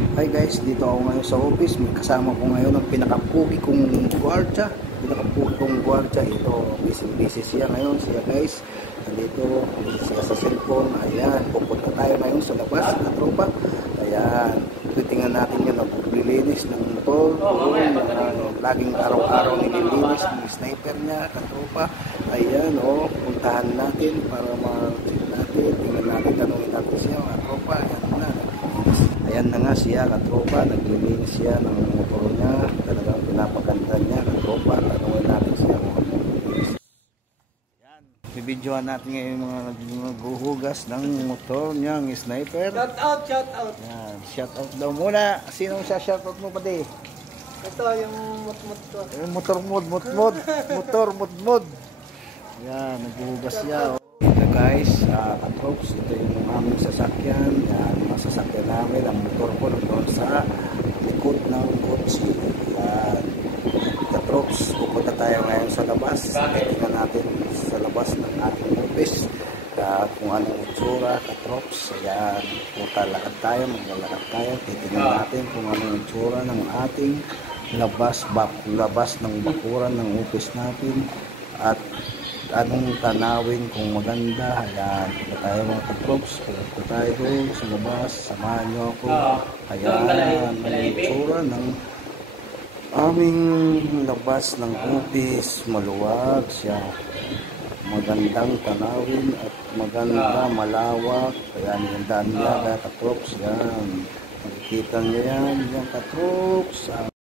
Hi guys, dito ako ngayon sa office. May kasama ko ngayon ang pinakapugi kong gwardiya. Ito, busy siya ngayon. Siya guys, nandito siya sa cellphone. Ayan, pupunta tayo ngayon sa labas na tropa. Ayan, titingnan natin yung naglilinis ng motor. Laging araw-araw nililinis ng sniper niya, katropa. Ayan, puntahan natin para ma-check natin. Tingnan natin, tanungin natin siya, mga tropa. Ayan na nga siya, katropa. Naglilinis siya ng motor niya. Talagang pinapaganda niya, katropa. Tanungin natin siya. Ayan. Bibidyohan natin ngayon yung mga naghuhugas ng motor niya, ng sniper. Shout out. Ayan. Shout out daw muna. Sinong sa shout out mo pa di? Ito yung mut-mut ko. Motor mud. Ayan, naghuhugas siya. Ito guys, katrops, ito yung aming sasakyan. Yan, mga sasakyan namin. Ang motor ko doon sa likod ng kotse. Yan, katrops, pupunta tayo ngayon sa labas. Tingnan natin sa labas ng ating office kung anong itsura, katrops. Ayan, maglalakad tayo. Titingnan natin kung anong itsura ng ating labas ng bakuran ng office natin. At anong tanawin kung maganda. Ayan, punta tayo mga katrops. Punta tayo doon sa labas. Samahan nyo ako. Ayan, may itsura ng aming labas ng office. Maluwag siya. Magandang tanawin at maganda, malawak. Ayan, yung daan niya, katrops. Yan, nakikita nyo yan, katrops.